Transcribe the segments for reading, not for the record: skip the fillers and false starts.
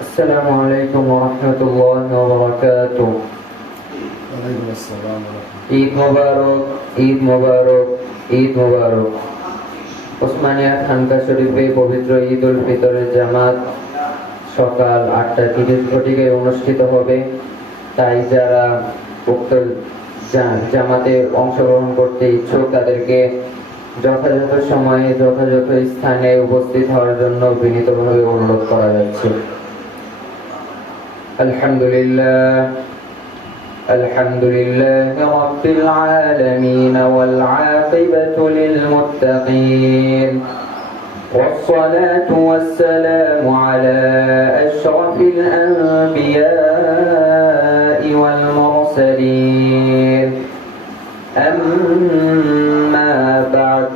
السلام عليكم ورحمة الله وبركاته. وعليكم السلام ورحمة ঈদ মোবারক, ঈদ মোবারক, ঈদ মোবারক। ওসমানিয়া খানকা শরীফে পবিত্র ঈদ উল ফিতরের জামাত সকাল 8:30 অনুষ্ঠিত হবে। তাই যারা উক্ত জামাতে অংশগ্রহণ করতে ইচ্ছুক তাদেরকে যথাযথ সময়ে যথাযথ স্থানে উপস্থিত হওয়ার জন্য বিনীতভাবে অনুরোধ করা যাচ্ছে। আলহামদুলিল্লাহ আলহামদুলিল্লাহি রাব্বিল আলামিন ওয়াল আকিবাতু লিল মুত্তাকিন والصلاة والسلام على أشرف الأنبياء والمرسلين أما بعد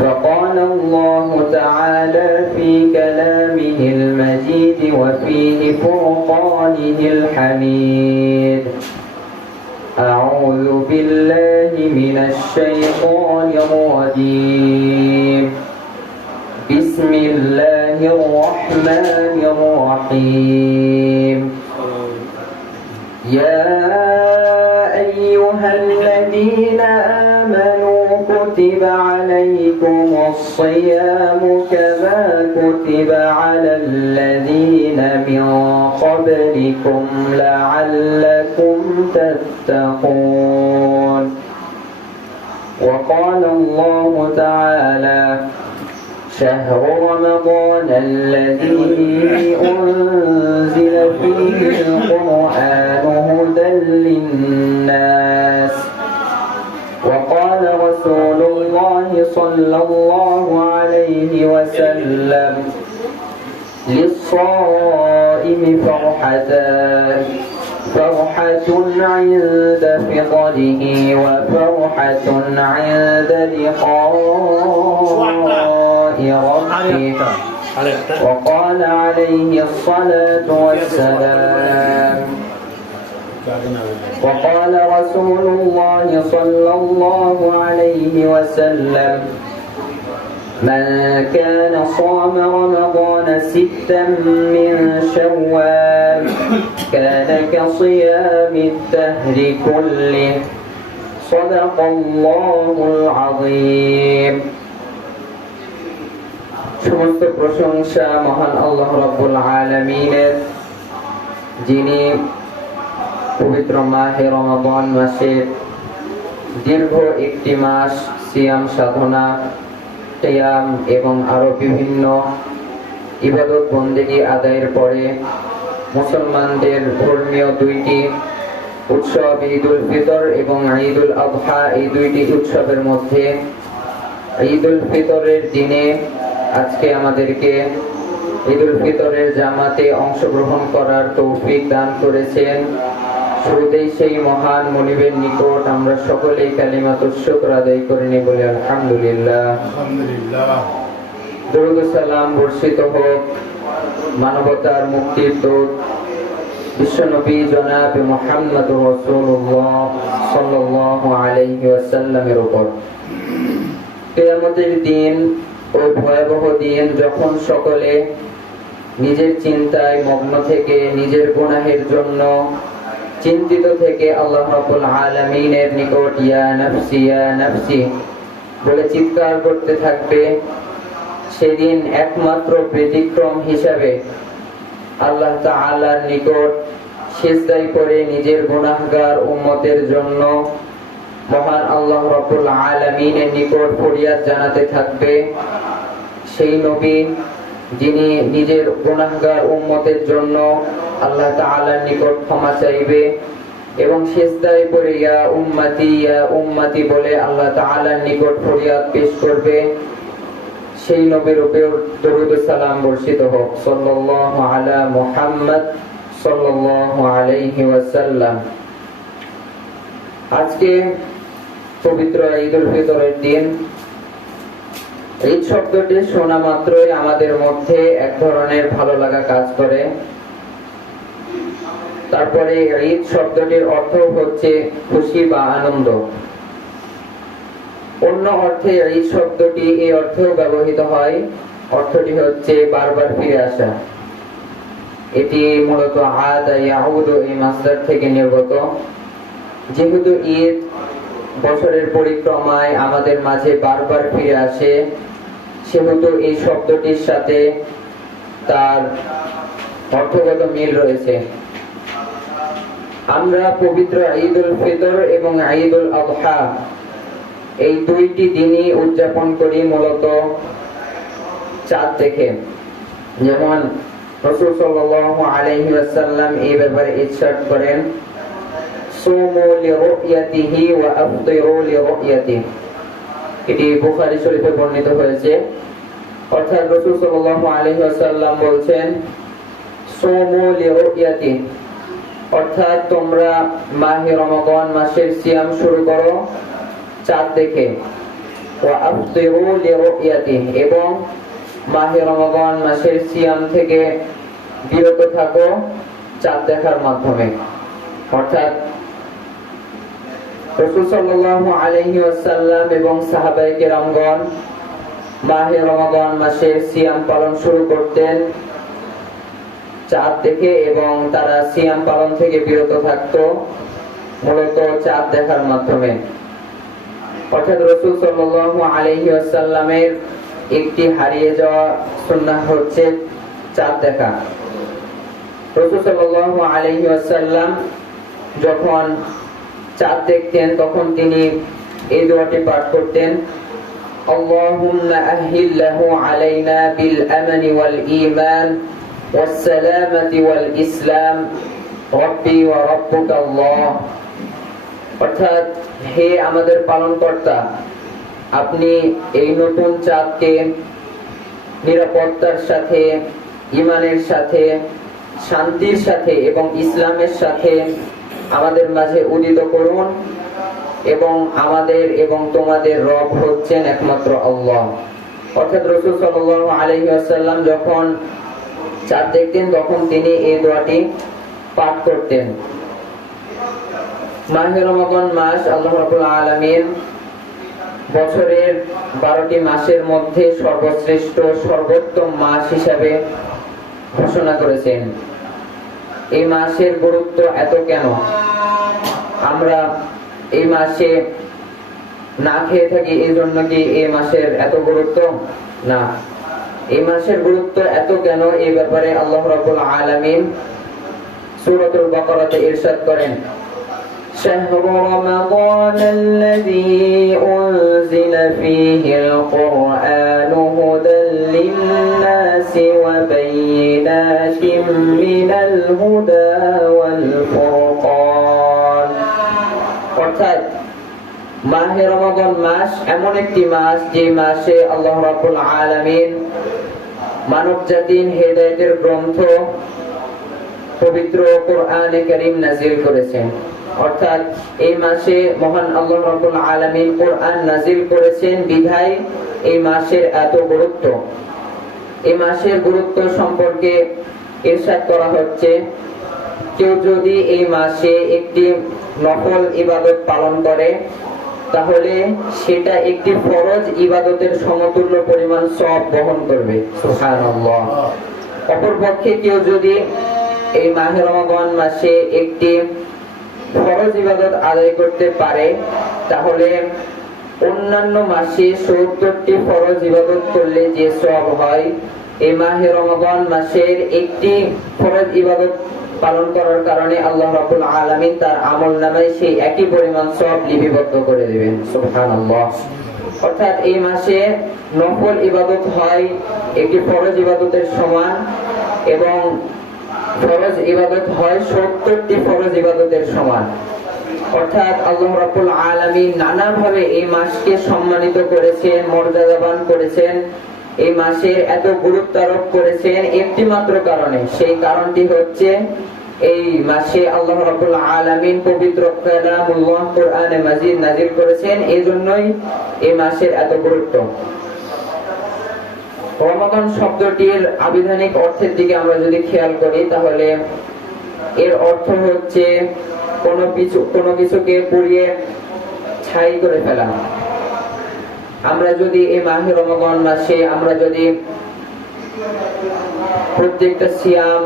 فقال الله تعالى في كلامه المجيد وفيه فرقانه الحميد أعوذ بالله من الشيطان الرجيم بسم الله الرحمن الرحيم يا أيها الذين آمنوا كتب عليكم الصيام كما كتب على الذين من قبلكم لعلكم تتقون وقال الله تعالى شهر رمضان الذي أنزل فيه القرآن هدى للناس وقال رسول الله صلى الله عليه وسلم للصائم فرحتان فرحة عند فطره وفرحة عند لقاء ربه وقال عليه الصلاة والسلام وقال رسول الله صلى الله عليه وسلم من كان صام رمضان 6 من شوال كان كصيام الدهر كله صدق الله العظيم। সমস্ত প্রশংসা মহান আল্লাহ রাব্বুল আলামিনের, যিনি পবিত্র মাহে রমাদান মাসের দীর্ঘ একটি মাস সিয়াম সাধনা, কিয়াম এবং আরো বিভিন্ন ইবাদত বন্দেগী আদায়ের পরে মুসলমানদের ধর্মীয় দুইটি উৎসব ঈদ উল ফিতর এবং ঈদ উল আযহা, এই দুইটি উৎসবের মধ্যে ঈদ উল ফিতরের দিনে আজকে আমাদেরকে ঈদ উল ফিতরের জামাতে অংশগ্রহণ করার তৌফিক দান করেছেন। শুরুতেই সেই মহান মুনিবের নিকট আমরা সকলেই কালিমাতুশ শুকর আদায় করে নিই, বলি আলহামদুলিল্লাহ। দরুদ ও সালাম বর্ষিত হোক মানবতার মুক্তির দূত বিশ্বনবী জনাব মুহাম্মদুর রাসূলুল্লাহ সাল্লাল্লাহু আলাইহি ওয়াসাল্লামের উপর। কিয়ামতের দিন ও ভয়াবহ দিন, যখন সকলে নিজের চিন্তায় মগ্ন থেকে, নিজের গুনাহের জন্য চিন্তিত থেকে আল্লাহ রাব্বুল আলামিনের নিকট ইয়া নাফসি ইয়া নাফসি বলে চিৎকার করতে থাকবে, সেদিন একমাত্র ব্যতিক্রম হিসাবে আল্লাহ তাআলার নিকট সিজদায় পড়ে নিজের গুনাহগার উম্মতের জন্য মহান আল্লাহ রাব্বুল আলামিনের নিকট ফরিয়াদ জানাতে থাকবে। সেই নবী যিনি নিজের গুনাহগার উম্মতের জন্য আল্লাহ তাআলার নিকট ক্ষমা চাইবে এবং সিজদায় পড়ে ইয়া উম্মতি বলে আল্লাহ তাআলার নিকট ফরিয়াদ পেশ করবে, সেই নবীর উপর দরুদ ও সালাম বর্ষিত হোক সাল্লাল্লাহু আলা মুহাম্মদ সাল্লাল্লাহু আলাইহি ওয়াসাল্লাম। আজকে পবিত্র ঈদ উল ফিতরের দিন। ঈদ শব্দটি শোনা মাত্রই আমাদের মধ্যে এক ধরনের ভালো লাগা কাজ করে। তারপরে ঈদ শব্দটির অর্থ হচ্ছে খুশি বা আনন্দ। অন্য অর্থে এই শব্দটি এই অর্থেও ব্যবহৃত হয় অর্থটি হচ্ছে বারবার ফিরে আসা। এটি মূলত আদা ইয়াউদু এই মাসদার থেকে নির্গত। যেহেতু ঈদ বছরের পরিক্রমায় আমাদের মাঝে বারবার ফিরে আসে, সেহেতু এই শব্দটির সাথে তার অর্থগত মিল রয়েছে। আমরা পবিত্র ঈদুল ফিতর এবং ঈদুল আযহা এই দুইটি দিনই উদযাপন করি মূলত চাঁদ দেখে। যেমন রাসূল সাল্লাল্লাহু আলাইহি ওয়াসাল্লাম এই ব্যাপারে ইরশাদ করেন, সুমু লিরুয়াতিহি ওয়া আফতিরু লিরুয়াতিহি। এটি বুখারী শরীফে বর্ণিত হয়েছে। অর্থাৎ রাসূল সাল্লাল্লাহু আলাইহি ওয়াসাল্লাম বলছেন, সুমু লিরুয়াতিহি, অর্থাৎ তোমরা মাহে রমাদান মাসের সিয়াম শুরু করো চাঁদ দেখে, ওয়া আফতিরু লিরুয়াতিহি, এবং মাহে রমাদান মাসের সিয়াম থেকে বিরত থাকো চাঁদ দেখার মাধ্যমে। অর্থাৎ রাসূল সাল্লাল্লাহু আলাইহি ওয়াসাল্লাম এবং সাহাবায়ে কেরামগণ মাহে রমাদান মাসে সিয়াম পালন শুরু করতেন চাঁদ দেখে, এবং তারা সিয়াম পালন থেকে বিরত থাকতো মূলত চাঁদ দেখার মাধ্যমে। অর্থাৎ রাসূল সাল্লাল্লাহু আলাইহি ওয়াসাল্লামের একটি হারিয়ে যাওয়া সুন্নাহ হচ্ছে চাঁদ দেখা। রাসূল সাল্লাল্লাহু আলাইহি ওয়াসাল্লাম যখন চাঁদ দেখতেন তখন তিনি এই দোয়াটি পাঠ করতেন, আল্লাহুম্মা আহিল্লাহু আলাইনা বিল আমানি ওয়াল ঈমান ওয়াস সালামাতি ওয়াল ইসলাম রাব্বি ওয়া রাব্বুকা আল্লাহ। অর্থাৎ, হে আমাদের পালনকর্তা, আপনি এই নতুন চাঁদকে নিরাপত্তার সাথে, ঈমানের সাথে, শান্তির সাথে এবং ইসলামের সাথে আমাদের মাঝে উদিত করুন, এবং আমাদের এবং তোমাদের রব হচ্ছেন একমাত্র আল্লাহ। অর্থাৎ রাসূল সাল্লাল্লাহু আলাইহি ওয়াসাল্লাম যখন চাঁদ দেখতেন তখন তিনি এই দোয়াটি পাঠ করতেন। মাহে রমাদান মাস আল্লাহ রাব্বুল আলামিন বছরের 12টি মাসের মধ্যে সর্বশ্রেষ্ঠ সর্বোত্তম মাস হিসাবে ঘোষণা করেছেন। এই মাসের গুরুত্ব এত কেন? আমরা এই মাসে না খেয়ে থাকি এই জন্য কি এই মাসের এত গুরুত্ব? না, এই মাসের গুরুত্ব এত কেন এই ব্যাপারে আল্লাহ রাব্বুল আলামিন সূরাতুল বাকারাতে ইরশাদ করেন, شهر رمضان الذي أنزل فيه القرآن هدى للناس وبينات من الهدى والفرقان। অর্থাৎ মাহে রমাদান মাস এমন একটি মাস যে মাসে আল্লাহ রাব্বুল আলামিন মানব জাতির হেদায়েতের গ্রন্থ পবিত্র কোরআনে কারীম নাযিল করেছেন। অর্থাৎ এই মাসে মহান আল্লাহ রাব্বুল আলামিন কোরআন নাযিল করেছেন বিধায় এই মাসের এত গুরুত্ব। এই মাসের গুরুত্ব সম্পর্কে ইরশাদ করা হচ্ছে, কেউ যদি এই মাসে একটি নফল ইবাদত পালন করে তাহলে সেটা একটি ফরজ ইবাদতের সমতুল্য পরিমাণ সওয়াব বহন করবে। সুবহানাল্লাহ। অপরপক্ষে কেউ যদি এই মাহে রমাদান মাসে একটি ফরজ ইবাদত আদায় করতে পারে তাহলে অন্যান্য মাসে ৭০টি ফরজ ইবাদত করলে যে সওয়াব হয়, এই মাহে রমাদান মাসের একটি ফরজ ইবাদত পালন করার কারণে আল্লাহ রাব্বুল আলামিন তার আমলনামায় সেই একই পরিমাণ সওয়াব লিপিবদ্ধ করে দিবেন। সুবহানাল্লাহ। অর্থাৎ এই মাসে নফল ইবাদত হয় একটি ফরজ ইবাদতের সমান, এবং ফরজ ইবাদত হয় ৭০টি ফরজ ইবাদতের সমান। অর্থাৎ আল্লাহ রাব্বুল আলামিন নানাভাবে এই মাসকে সম্মানিত করেছেন, মর্যাদাবান করেছেন, এই মাসের এত গুরুত্ব আরোপ করেছেন একটি মাত্র কারণে। সেই কারণটি হচ্ছে এই মাসে আল্লাহ রাব্বুল আলামিন পবিত্র কালামুল্লাহ কোরআনে মাজিদ নাযিল করেছেন, এজন্যই এই মাসের এত গুরুত্ব। রমাদান শব্দটির আবিধানিক অর্থের দিকে আমরা যদি খেয়াল করি তাহলে এর অর্থ হচ্ছে কোনো কিছুকে পুড়িয়ে ছাই করে ফেলা। আমরা যদি এই মাহে রমাদান মাসে আমরা যদি প্রত্যেকটা সিয়াম,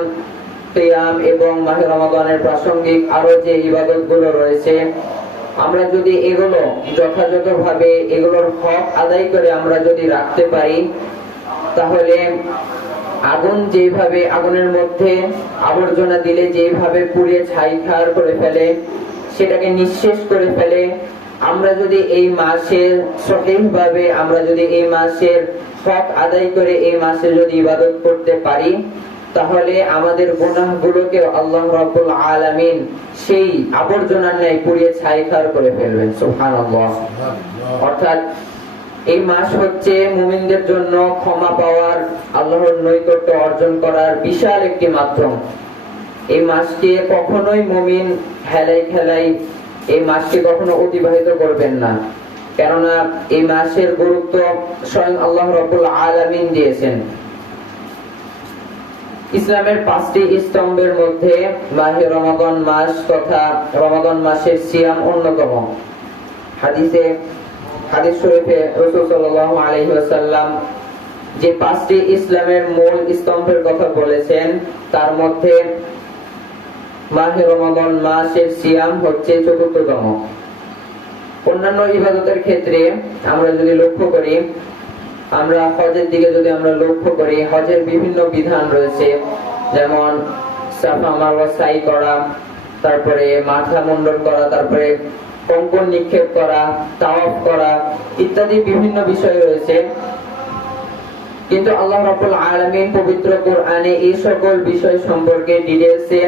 কিয়াম এবং মাহে রমাদানের প্রাসঙ্গিক আরো যে ইবাদতগুলো রয়েছে, আমরা যদি এগুলো যথাযথভাবে এগুলোর হক আদায় করে আমরা যদি রাখতে পারি, তাহলে আগুন যেভাবে আগুনের মধ্যে আবর্জনা দিলে যেভাবে পুড়িয়ে ছাইখার করে ফেলে, সেটাকে নিঃশেষ করে ফেলে, আমরা যদি এই মাসে সঠিকভাবে আমরা যদি এই মাসের হক আদায় করে এই মাসে যদি ইবাদত করতে পারি, তাহলে আমাদের গুনাহগুলোকে আল্লাহ রাব্বুল আলামিন সেই আবর্জনার ন্যায় পুড়িয়ে ছাইখার করে ফেলবেন। সুবহানাল্লাহ। অর্থাৎ এই মাস হচ্ছে মুমিনদের জন্য ক্ষমা পাওয়ার, আল্লাহর নৈকট্য অর্জন করার বিশাল একটি মাধ্যম। এই মাসকে কখনোই মুমিন হেলাই খেলাই এই মাসকে কখনো অতিবাহিত করবেন না, কেননা এই মাসের গুরুত্ব স্বয়ং আল্লাহ রাব্বুল আলামিন দিয়েছেন। ইসলামের 5টি স্তম্ভের মধ্যে মাহে রমাদান মাস তথা রমাদান মাসের সিয়াম অন্যতম। হাদিস শরীফে রাসূল সাল্লাল্লাহু আলাইহি ওয়াসাল্লাম যে 5টি ইসলামের মূল স্তম্ভের কথা বলেছেন, তার মধ্যে মাহে রমাদান মাসের সিয়াম হচ্ছে 4র্থতম। অন্যান্য ইবাদতের ক্ষেত্রে আমরা যদি লক্ষ্য করি, আমরা হজের দিকে যদি আমরা লক্ষ্য করি, হজের বিভিন্ন বিধান রয়েছে, যেমন সাফা মারওয়া সাই করা, তারপরে মাথা মুন্ডন করা, তারপরে কঙ্কন নিক্ষেপ করা, তাওয়াফ করা ইত্যাদি বিভিন্ন বিষয় রয়েছে। কিন্তু আল্লাহ রাব্বুল আলামিন পবিত্র কোরআনে এই সকল বিষয় সম্পর্কে ডিটেইলসে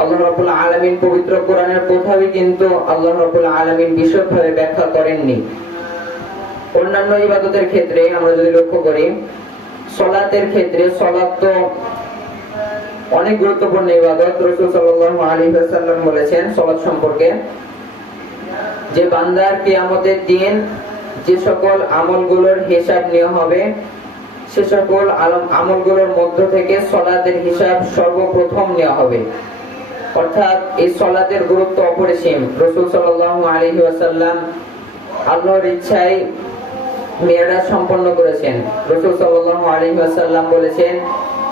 আল্লাহ রাব্বুল আলামিন পবিত্র কোরআনের কোথাও কিন্তু আল্লাহ রাব্বুল আলামিন বিশদভাবে ব্যাখ্যা করেননি। অন্যান্য ইবাদতের ক্ষেত্রে আমরা যদি লক্ষ্য করি, সালাতের ক্ষেত্রে সালাত তো অনেক গুরুত্বপূর্ণ ইবাদত। রাসূল সাল্লাল্লাহু আলাইহি ওয়াসাল্লাম বলেছেন সালাত সম্পর্কে যে বান্দার কিয়ামতের দিন যে সকল আমলগুলোর হিসাব নেওয়া হবে, সে সকল আমলগুলোর মধ্য থেকে সালাতের হিসাব সর্বপ্রথম নেওয়া হবে। অর্থাৎ এই সালাতের গুরুত্ব অপরিসীম। রাসূল সাল্লাল্লাহু আলাইহি ওয়াসাল্লাম আল্লাহর ইচ্ছায় মিরাজ সম্পন্ন করেছেন। রাসূল সাল্লাল্লাহু আলাইহি ওয়াসাল্লাম বলেছেন,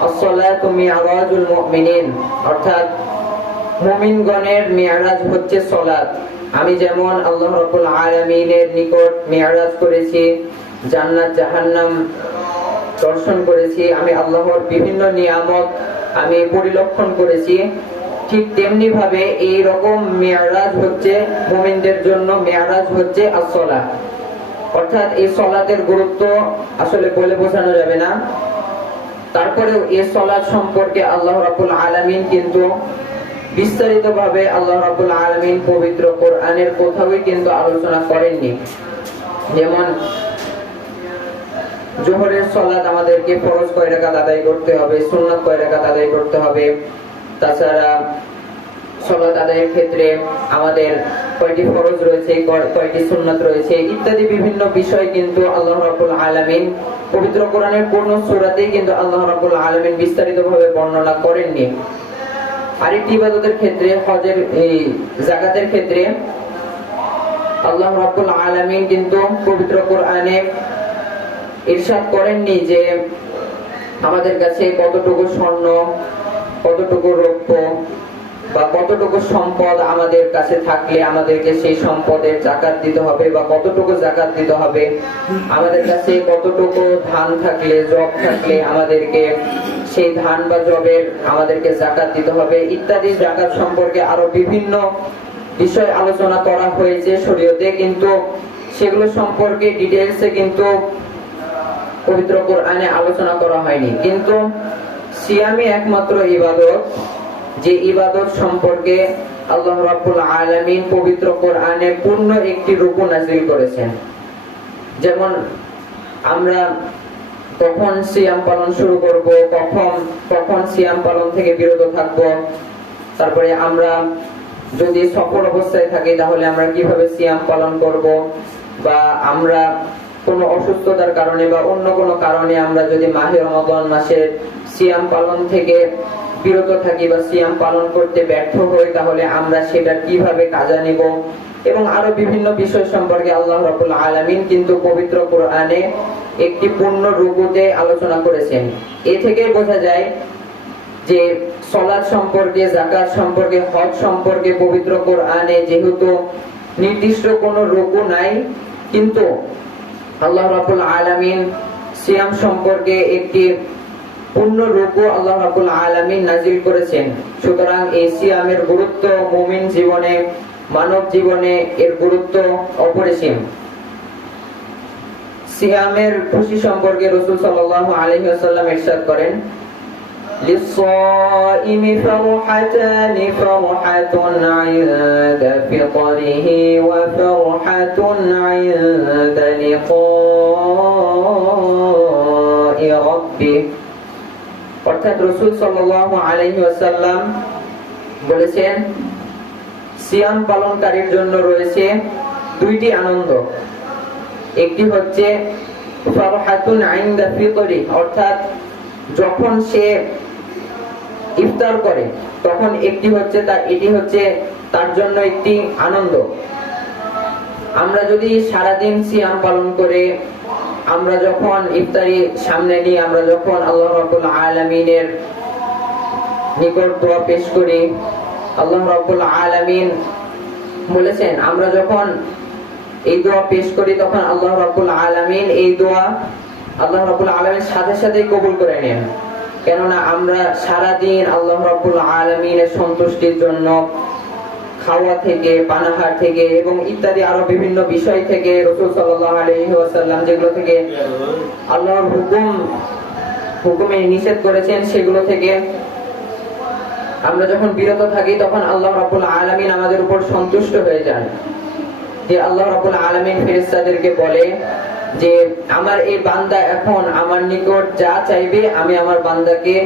as-salatu mi'rajul mu'minin, অর্থাৎ মুমিনগণের মিরাজ হচ্ছে সালাত। আমি যেমন আল্লাহ রাব্বুল আলামিনের নিকট মিরাজ করেছি, জান্নাত জাহান্নাম দর্শন করেছি, আমি আল্লাহর বিভিন্ন নিয়ামত আমি পরিলক্ষণ করেছি, ঠিক তেমনি ভাবে এই রকম মিরাজ হচ্ছে মুমিনদের জন্য মিরাজ হচ্ছে as-সালাত। অর্থাৎ এই সালাতের গুরুত্ব আসলে বলে বোঝানো যাবে না। তারপরেও এই সালাত সম্পর্কে আল্লাহ রাব্বুল আলামিন কিন্তু বিস্তারিতভাবে আল্লাহ রাব্বুল আলামিন পবিত্র কোরআনের কোথাওই কিন্তু আলোচনা করেননি। যেমন জোহরের সালাত আমাদেরকে ফরজ কয় রাকাত আদায় করতে হবে, সুন্নাত কয় রাকাত আদায় করতে হবে, তাছাড়া সালাত আদায়ের ক্ষেত্রে আমাদের কয়টি ফরজ রয়েছে, কয়টি সুন্নাত রয়েছে ইত্যাদি বিভিন্ন বিষয় কিন্তু আল্লাহ রাব্বুল আলামিন পবিত্র কোরআনের কোন সূরাতেই কিন্তু আল্লাহ রাব্বুল আলামিন বিস্তারিতভাবে বর্ণনা করেননি। আরেকটি ইবাদতের ক্ষেত্রে হজের এই যাকাতের ক্ষেত্রে আল্লাহ রাব্বুল আলামিন কিন্তু পবিত্র কোরআনে ইরশাদ করেননি যে আমাদের কাছে কতটুকু স্বর্ণ, কতটুকু রৌপ্য বা কতটুকু সম্পদ আমাদের কাছে থাকলে আমাদেরকে সেই সম্পদের যাকাত দিতে হবে, বা কতটুকু যাকাত দিতে হবে, আমাদের কাছে কতটুকু ধান থাকলে, জব থাকলে আমাদেরকে সেই ধান বা জবের আমাদেরকে যাকাত দিতে হবে ইত্যাদি। যাকাত সম্পর্কে আরো বিভিন্ন বিষয় আলোচনা করা হয়েছে শরীয়তে, কিন্তু সেগুলো সম্পর্কে ডিটেইলসে কিন্তু পবিত্র কোরআনে আলোচনা করা হয়নি। কিন্তু সিয়ামই একমাত্র ইবাদত যে ইবাদত সম্পর্কে আল্লাহ রাব্বুল আলামিন পবিত্র কোরআনে পূর্ণ একটি রূপ নাযিল করেছেন। যেমন আমরা কখন সিয়াম পালন শুরু করব, কখন সিয়াম পালন থেকে বিরত থাকব, তারপরে আমরা যদি সফর অবস্থায় থাকি তাহলে আমরা কিভাবে সিয়াম পালন করব, বা আমরা কোনো অসুস্থতার কারণে বা অন্য কোনো কারণে আমরা যদি মাহে রমাদান মাসের সিয়াম পালন থেকে বিরত থাকি বা সিয়াম পালন করতে ব্যর্থ হই, তাহলে আমরা সেটা কিভাবে কাজা নিব, এবং আরো বিভিন্ন বিষয় সম্পর্কে আল্লাহ রাব্বুল আলামিন কিন্তু পবিত্র কোরআনে একটি পূর্ণ রুকুতে আলোচনা করেছেন। এ থেকে বোঝা যায় যে সালাত সম্পর্কে, যাকাত সম্পর্কে, হজ সম্পর্কে পবিত্র কোরআনে যেহেতু নির্দিষ্ট কোনো রুকু নাই, কিন্তু আল্লাহ রাব্বুল আলামিন সিয়াম সম্পর্কে একটি পূর্ণ রুকু আল্লাহ রাব্বুল আলামিন নাজিল করেছেন। সুতরাং এই সিয়ামের গুরুত্ব মুমিন জীবনে, মানব জীবনে এর গুরুত্ব অপরিসীম। সিয়ামের খুশি সম্পর্কে রাসূল সাল্লাল্লাহু আলাইহি ওয়াসাল্লাম ইরশাদ করেন, للصائم فرحتان فرحة عند فطره وفرحة عند لقاء ربه। অর্থাৎ রাসূল সাল্লাল্লাহু আলাইহি ওয়াসাল্লাম বলেছেন, সিয়াম পালনকারীর জন্য রয়েছে দুইটি আনন্দ। একটি হচ্ছে ফারহাতুন ইনদা ফিতরি, অর্থাৎ যখন সে ইফতার করে তখন এটি হচ্ছে তার জন্য একটি আনন্দ। আমরা যদি সারাদিন সিয়াম পালন করে আমরা যখন ইফতারি সামনে নিয়ে আমরা যখন আল্লাহ রাব্বুল আলামিনের নিকট দোয়া পেশ করি, আল্লাহ রাব্বুল আলামিন বলেছেন আমরা যখন এই দোয়া পেশ করি তখন আল্লাহ রাব্বুল আলামিন এই দোয়া আল্লাহ রাব্বুল আলামিন সাথে সাথেই কবুল করে নেন। কেননা আমরা সারাদিন আল্লাহ রাব্বুল আলামিনের সন্তুষ্টির জন্য খাওয়া থেকে, পানাহার থেকে এবং ইত্যাদি আরো বিভিন্ন বিষয় থেকে রাসূল সাল্লাল্লাহু আলাইহি ওয়াসাল্লাম যেগুলো থেকে আল্লাহর হুকুমে নিষেধ করেছেন সেগুলো থেকে আমরা যখন বিরত থাকি তখন আল্লাহ রাব্বুল আলামিন আমাদের উপর সন্তুষ্ট হয়ে যান। যে আল্লাহ রাব্বুল আলামিন ফেরেশতাদেরকে বলে যে আমার এই বান্দা এখন আমার নিকট যা চাইবে আমি আমার বান্দাকে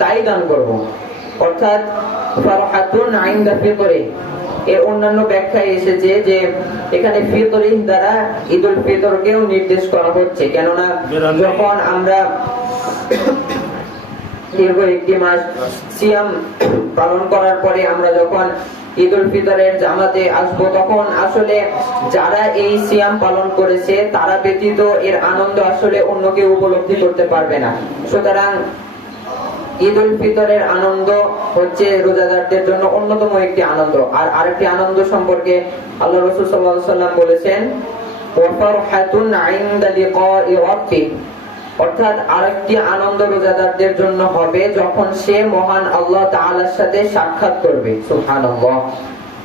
তাই দান করব। অর্থাৎ ফারহাতুন ইনদা ফিতরি, এর অন্যান্য ব্যাখ্যায় এসেছে যে এখানে ফিতরি দ্বারা ঈদুল ফিতরকেও নির্দেশ করা হচ্ছে। কেননা যখন আমরা দীর্ঘ একটি মাস সিয়াম পালন করার পরে আমরা যখন ঈদুল ফিতরের জামাতে আসবো তখন আসলে যারা এই সিয়াম পালন করেছে তারা ব্যতীত এর আনন্দ আসলে অন্য কেউ উপলব্ধি করতে পারবে না। সুতরাং ঈদুল ফিতরের আনন্দ হচ্ছে রোজাদারদের জন্য অন্যতম একটি আনন্দ। আর আরেকটি আনন্দ সম্পর্কে আল্লাহ রাসূল সাল্লাল্লাহু আলাইহি ওয়াসাল্লাম বলেছেন, ওয়া ফারহাতুন ইনদা লিকাই রাব্বি, অর্থাৎ আরেকটি আনন্দ রোজাদারদের জন্য হবে যখন সে মহান আল্লাহ তাআলার সাথে সাক্ষাৎ করবে। সুবহানাল্লাহ।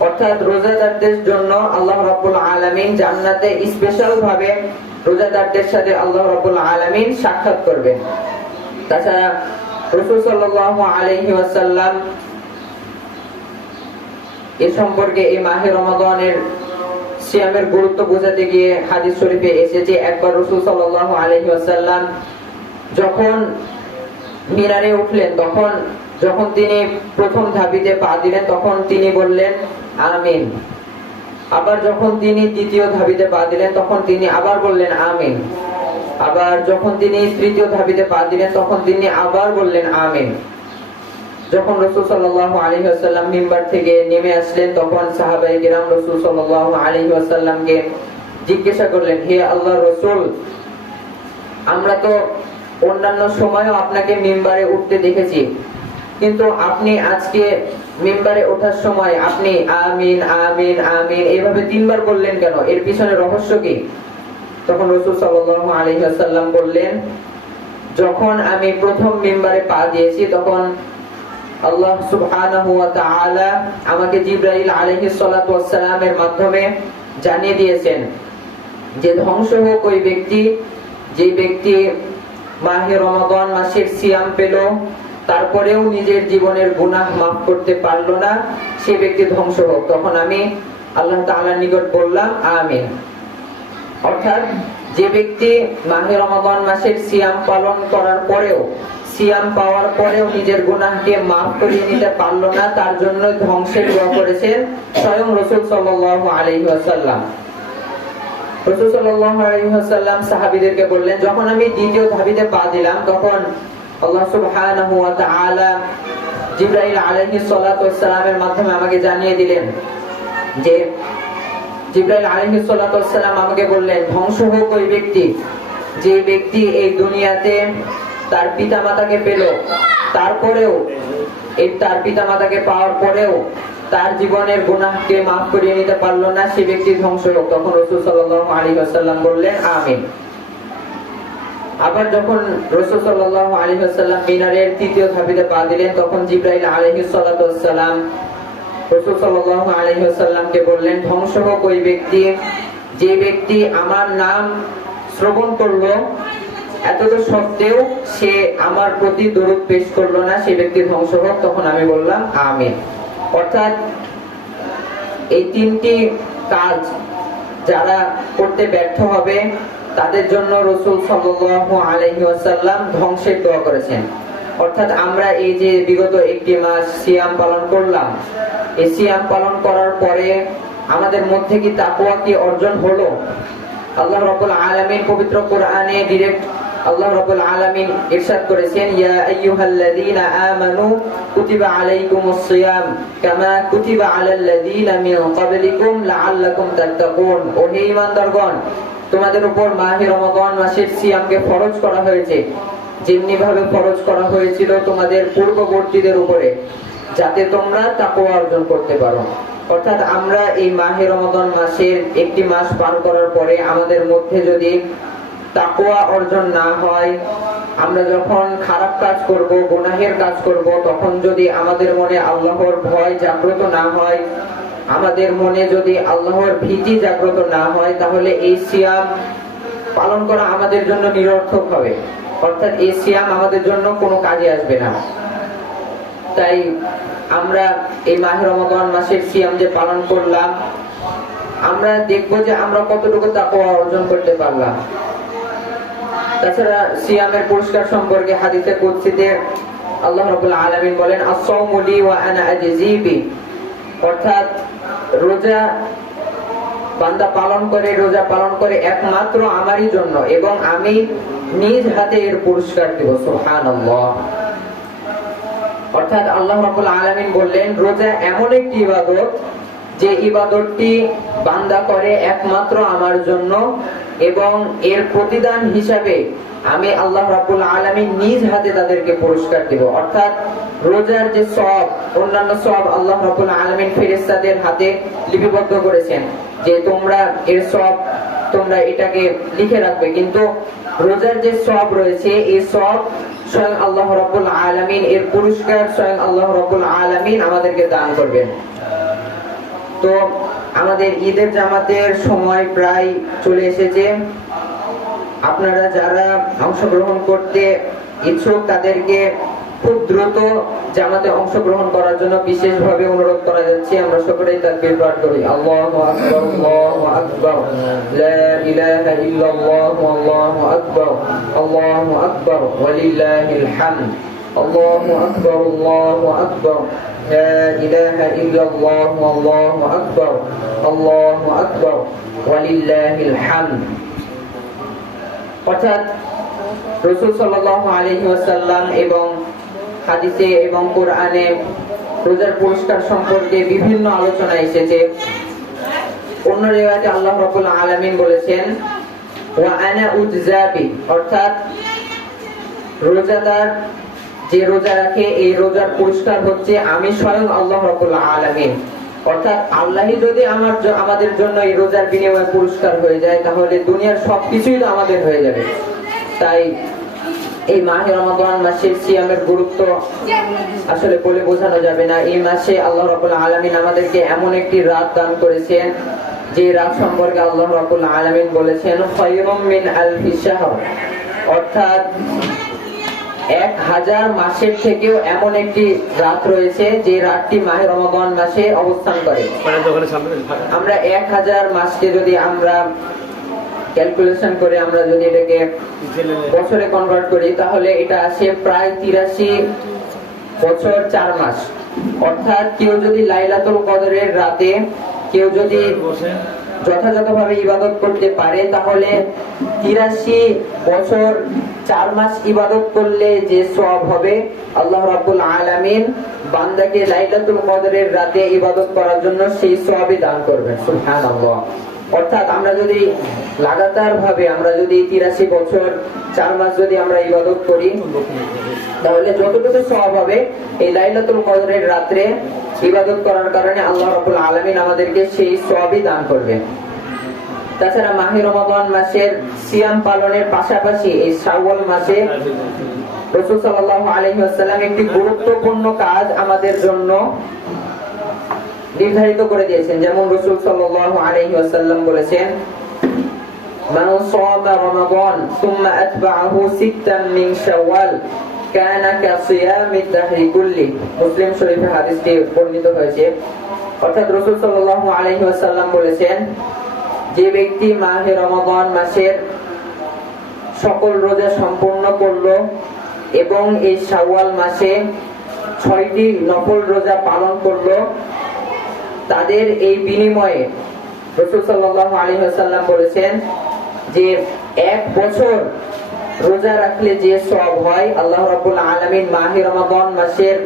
অর্থাৎ রোজাদারদের জন্য আল্লাহ রাব্বুল আলামিন জান্নাতে স্পেশাল ভাবে রোজাদারদের সাথে আল্লাহ রাব্বুল আলামিন সাক্ষাৎ করবেন। তাছাড়া রাসূল সাল্লাল্লাহু আলাইহি ওয়াসাল্লাম এ সম্পর্কে এই মাহে রমাদানের সিয়ামের গুরুত্ব বোঝাতে গিয়ে হাদিস শরীফে এসেছে, একবার রাসূল সাল্লাল্লাহু আলাইহি ওয়াসাল্লাম যখন মিনারে উঠলেন তখন যখন তিনি প্রথম ধাবিতে পা দিলেন তখন তিনি বললেন আমিন। আবার যখন তিনি দ্বিতীয় ধাবিতে পা দিলেন তখন তিনি আবার বললেন আমিন। আবার যখন তিনি তৃতীয় ধাবিতে পা দিলেন তখন তিনি আবার বললেন আমিন। যখন রাসূল সাল্লাল্লাহু আলাইহি ওয়াসাল্লাম মিম্বার থেকে নেমে আসলেন তখন সাহাবায়ে কিরাম রাসূল সাল্লাল্লাহু আলাইহি ওয়াসাল্লামকে জিজ্ঞাসা করলেন, হে আল্লাহর রাসূল, আমরা তো অন্যান্য সময়ও আপনাকে মিম্বারে উঠতে দেখেছি, কিন্তু আপনি আজকে মিম্বারে ওঠার সময় আপনি আমিন আমিন আমিন এভাবে তিনবার বললেন কেন? এর পিছনে রহস্য কি? তখন রাসূল সাল্লাল্লাহু আলাইহি ওয়াসাল্লাম বললেন, যখন আমি প্রথম মিম্বারে পা দিয়েছি তখন আল্লাহ সুবহানাহু ওয়া তাআলা আমাকে জিবরাইল আলাইহিস সালাতু ওয়াস সালামের মাধ্যমে জানিয়ে দিয়েছেন যে ধ্বংস হোক ওই ব্যক্তি যে ব্যক্তি মাহে রমাদান মাসের সিয়াম পেল তারপরেও নিজের জীবনের গুনাহ মাফ করতে পারলো না, সে ব্যক্তি ধ্বংস হোক। তখন আমি আল্লাহ তাআলার নিকট বললাম আমিন। অর্থাৎ যে ব্যক্তি মাহে রমাদান মাসের সিয়াম পালন করার পরেও, সিয়াম পাওয়ার পরেও নিজের গুনাহকে মাফ করিয়ে নিতে পারলো না, তার জন্য ধ্বংসের দোয়া করেছেন স্বয়ং রাসূল সাল্লাল্লাহু আলাইহি ওয়াসাল্লাম। রাসূল সাল্লাল্লাহু আলাইহি ওয়াসাল্লাম সাহাবীদেরকে বললেন, যখন আমি দ্বিতীয় ধাবিতে পা দিলাম তখন আল্লাহ সুবহানাহু ওয়া তাআলা জিবরাইল আলাইহিস সালাতু ওয়াস সালামের মাধ্যমে আমাকে জানিয়ে দিলেন যে জিবরাইল আলাইহিস সালাতু ওয়াস সালাম আমাকে বললেন, ধ্বংস হোক ওই ব্যক্তি যে ব্যক্তি এই দুনিয়াতে তার পিতামাতাকে পেল, তারপরেও তার পিতামাতাকে পাওয়ার পরেও তার জীবনের গুনাহকে মাফ করিয়ে নিতে পারলো না, সে ব্যক্তি ধ্বংস হোক। তখন রাসূল সাল্লাল্লাহু আলাইহি ওয়াসাল্লাম বললেন, আমিন। আবার যখন রাসূল সাল্লাল্লাহু আলাইহি ওয়াসাল্লাম মিনারের তৃতীয় ধাপে পা দিলেন, তখন জিবরাইল আলাইহিস সালাতু ওয়াস সালাম রাসূল সাল্লাল্লাহু আলাইহি ওয়াসাল্লামকে বললেন, ধ্বংস হোক ওই ব্যক্তি যে ব্যক্তি আমার নাম শ্রবণ করলো, এতদূর সত্ত্বেও সে আমার প্রতি দরুদ পেশ করলো না, সে ব্যক্তি ধ্বংস হোক। তখন আমি বললাম, আমিন। অর্থাৎ এই তিনটি কাজ যারা করতে ব্যর্থ হবে তাদের জন্য রাসূল সাল্লাল্লাহু আলাইহি ওয়াসাল্লাম ধ্বংসের দোয়া করেছেন। অর্থাৎ আমরা এই যে বিগত একটি মাস সিয়াম পালন করলাম, এই সিয়াম পালন করার পরে আমাদের মধ্যে কি তাকওয়া কি অর্জন হলো? আল্লাহ রাব্বুল আলামিন পবিত্র কোরআনে ডাইরেক্ট আল্লাহ রাব্বুল আলামিন ইরশাদ করেছেন, ইয়া আইয়ুহাল্লাযীনা আমানু কুতিবা আলাইকুমুস সিয়াম কামা কুতিবা আলাল্লাযীনা মিন ক্বাবলিকুম লাআল্লাকুম তাত্তাকুন। ও হে ঈমানদারগণ, তোমাদের উপর মাহে রমাদান মাসের সিয়ামকে ফরজ করা হয়েছে যেমনি ভাবে ফরজ করা হয়েছিল তোমাদের পূর্ববর্তীদের উপরে, যাতে তোমরা তাকওয়া অর্জন করতে পারো। অর্থাৎ আমরা এই মাহে রমাদান মাসের একটি মাস পার করার পরে আমাদের মধ্যে যদি তাকওয়া অর্জন না হয়, আমরা যখন খারাপ কাজ করব, গুনাহের কাজ করব, তখন যদি আমাদের মনে আল্লাহর ভয় জাগ্রত না হয়, আমাদের মনে যদি আল্লাহর ভীতি জাগ্রত না হয়, তাহলে এই সিয়াম পালন করা আমাদের জন্য নিরর্থক হবে। অর্থাৎ এই সিয়াম আমাদের জন্য কোনো কাজে আসবে না। তাই আমরা এই মাহে রমাদান মাসের সিয়াম যে পালন করলাম, আমরা দেখবো যে আমরা কতটুকু তাকওয়া অর্জন করতে পারলাম। তাছাড়া সিয়ামের পুরস্কার সম্পর্কে হাদিসে কুদসিতে আল্লাহ রাব্বুল আলামিন বলেন, আস-সাওমু লি ওয়া আনা আজজি বি। অর্থাৎ রোজা বান্দা পালন করে, রোজা পালন করে একমাত্র আমারই জন্য এবং আমি নিজ হাতে এর পুরস্কার দেব। সুবহানাল্লাহ। অর্থাৎ আল্লাহ রাব্বুল আলামিন বললেন, রোজা এমন একটি ইবাদত যে ইবাদতটি বান্দা করে একমাত্র আমার জন্য এবং এর প্রতিদান হিসাবে আমি আল্লাহ রাব্বুল আলামিন নিজ হাতে তাদেরকে পুরস্কার দেব। অর্থাৎ রোজার যে সওয়াব, অন্যান্য সওয়াব আল্লাহ রাব্বুল আলামিন ফেরেশতাদের হাতে লিপিবদ্ধ করেছেন যে তোমরা এর সওয়াব তোমরা এটাকে লিখে রাখবে, কিন্তু রোজার যে সওয়াব রয়েছে এই সওয়াব স্বয়ং আল্লাহ রাব্বুল আলামিন, এর পুরস্কার স্বয়ং আল্লাহ রাব্বুল আলামিন আমাদেরকে দান করবেন। তো আমাদের ঈদের জামাতের সময় প্রায় চলে এসেছে। আপনারা যারা অংশগ্রহণ করতে ইচ্ছুক তাদেরকে খুব দ্রুত জামাতে অংশগ্রহণ করার জন্য বিশেষভাবে অনুরোধ করা যাচ্ছে। আমরা সকলেই তাকবীর পাঠ করি, আল্লাহু আকবার, আল্লাহু আকবার, লা ইলাহা ইল্লাল্লাহু, আল্লাহু আকবার, আল্লাহু আকবার, ওয়ালিল্লাহিল হামদ, আল্লাহু আকবার, আল্লাহু আকবার, লা ইলাহা ইল্লাল্লাহু, আল্লাহু আকবার, আল্লাহু আকবার, ওয়ালিল্লাহিল হামদ। অর্থাৎ রাসূল সাল্লাল্লাহু আলাইহি ওয়াসাল্লাম এবং হাদিসে এবং কোরআনে রোজার পুরস্কার সম্পর্কে বিভিন্ন আলোচনা এসেছে। অন্য রিওয়ায়াতে আল্লাহ রাব্বুল আলামিন বলেছেন, ওয়া আনা উযযাবি। অর্থাৎ রোজাদার যে রোজা রাখে এই রোজার পুরস্কার হচ্ছে আমি স্বয়ং আল্লাহ রাব্বুল আলামিন। অর্থাৎ আল্লাহই যদি আমাদের জন্য এই রোজার বিনিময়ে পুরস্কার হয়ে যায়, তাহলে দুনিয়ার সবকিছুই তো আমাদের হয়ে যাবে। তাই এই মাহে রমাদান মাসের সিয়ামের গুরুত্ব আসলে বলে বোঝানো যাবে না। এই মাসে আল্লাহ রাব্বুল আলামিন আমাদেরকে এমন একটি রাত দান করেছেন যে রাত সম্পর্কে আল্লাহ রাব্বুল আলামিন বলেছেন, খায়রুম মিন আলফি শাহর। অর্থাৎ 1000 মাসের থেকেও এমন একটি রাত রয়েছে যে রাতটি মাহে রমাদান মাসে অবস্থান করে। আমরা 1000 মাসকে যদি আমরা ক্যালকুলেশন করে আমরা যদি এটাকে বছরে কনভার্ট করি, তাহলে এটা আসে প্রায় 83 বছর 4 মাস। অর্থাৎ কেউ যদি লাইলাতুল কদরের রাতে কেউ যদি যথাযথভাবে ইবাদত করতে পারে, তাহলে 83 বছর 4 মাস ইবাদত করলে যে সওয়াব হবে, আল্লাহ রাব্বুল আলামিন বান্দাকে লাইলাতুল কদরের রাতে ইবাদত করার জন্য সেই সওয়াবই দান করবেন। সুবহানাল্লাহ। অর্থাৎ আমরা যদি লাগাতার ভাবে আমরা যদি 83 বছর 4 মাস যদি আমরা ইবাদত করি, তাহলে যতটুকু সওয়াব হবে এই লাইলাতুল কদরের রাতে ইবাদত করার কারণে আল্লাহ রাব্বুল আলামিন আমাদেরকে সেই সওয়াবই দান করবেন। তাছাড়া মাহে রমাদান মাসের সিয়াম পালনের পাশাপাশি এই শাওয়াল মাসে রাসূল সাল্লাল্লাহু আলাইহি ওয়াসাল্লাম একটি গুরুত্বপূর্ণ কাজ আমাদের জন্য নির্ধারিত করে দিয়েছেন। যেমন রাসূল সাল্লাল্লাহু আলাইহি ওয়াসাল্লাম বলেছেন, মান সামা রমাদান সুম্মা আতবাআহু সিত্তান মিন শাওয়াল কানা কাসিয়ামি দাহরি কুল্লি। মুসলিম শরীফে হাদিসটি বর্ণিত হয়েছে। অর্থাৎ রাসূল সাল্লাল্লাহু আলাইহি ওয়াসাল্লাম বলেছেন, যে ব্যক্তি মাহে রমাদান মাসের সকল রোজা সম্পূর্ণ করলো এবং এই শাওয়াল মাসে 6টি নফল রোজা পালন করলো, তাদের এই বিনিময়ে রাসূল সাল্লাল্লাহু আলাইহি ওয়াসাল্লাম বলেছেন যে 1 বছর রোজা রাখলে যে সওয়াব হয়, আল্লাহ রাব্বুল আলামিন মাহে রমাদান মাসের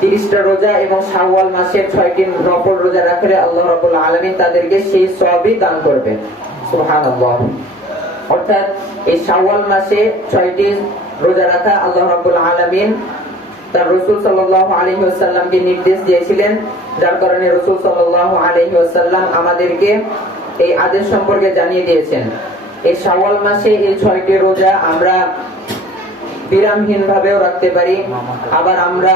30টা রোজা এবং শাওয়াল মাসের 6টি নফল রোজা রাখলে আল্লাহ রাব্বুল আলামিন তাদেরকে সেই সওয়াবই দান করবেন। সুবহানাল্লাহ। অর্থাৎ এই শাওয়াল মাসে 6টি রোজা রাখা আল্লাহ রাব্বুল আলামিন তার রাসূল সাল্লাল্লাহু আলাইহি ওয়াসাল্লামকে নির্দেশ দিয়েছিলেন, যার কারণে রাসূল সাল্লাল্লাহু আলাইহি ওয়াসাল্লাম আমাদেরকে এই আদেশ সম্পর্কে জানিয়ে দিয়েছেন। এই শাওয়াল মাসে এই 6টি রোজা আমরা বিরামহীন ভাবেও রাখতে পারি, আবার আমরা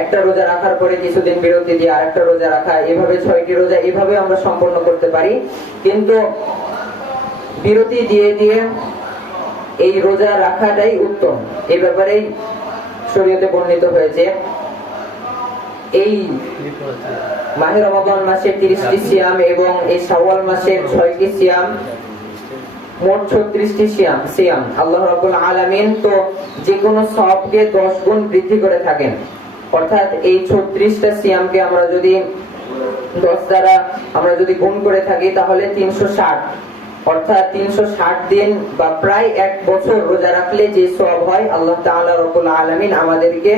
একটা রোজা রাখার পরে কিছুদিন বিরতি দিয়ে আরেকটা রোজা রাখা, এভাবে 6টি রোজা এভাবে আমরা সম্পন্ন করতে পারি। কিন্তু বিরতি দিয়ে দিয়ে এই রোজা রাখাটাই উত্তম। এই ব্যাপারেই শরীয়তে বর্ণিত হয়েছে। এই মাহে রমাদান মাসের 30টি সিয়াম এবং এই শাওয়াল মাসের 6টি সিয়াম, মোট 36টি সিয়াম আল্লাহ রাব্বুল আলামিন তো যে কোনো সওয়াবকে 10 গুণ বৃদ্ধি করে থাকেন। অর্থাৎ এই 36টা সিয়ামকে আমরা যদি 10 দ্বারা আমরা যদি গুণ করে থাকি, তাহলে 360, অর্থাৎ 360 দিন বা প্রায় 1 বছর রোজা রাখলে যে সওয়াব হয়, আল্লাহ তাআলা রাব্বুল আলামিন আমাদেরকে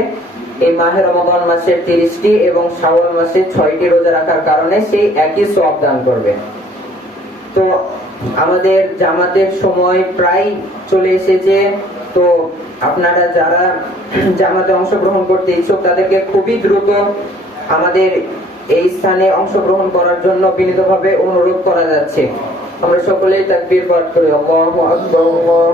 এই মাহে রমাদান মাসের 30টি এবং শাওয়াল মাসের 6টি রোজা রাখার কারণে সেই একই সওয়াব দান করবে। তো আমাদের জামাতের সময় প্রায় চলে এসেছে। তো আপনারা যারা জামাতে অংশগ্রহণ করতে ইচ্ছুক, তাদেরকে খুবই দ্রুত আমাদের এই স্থানে অংশগ্রহণ করার জন্য বিনীতভাবে অনুরোধ করা যাচ্ছে। আমরা সকলেই তাকবীর পাঠ করি, আল্লাহু আকবার।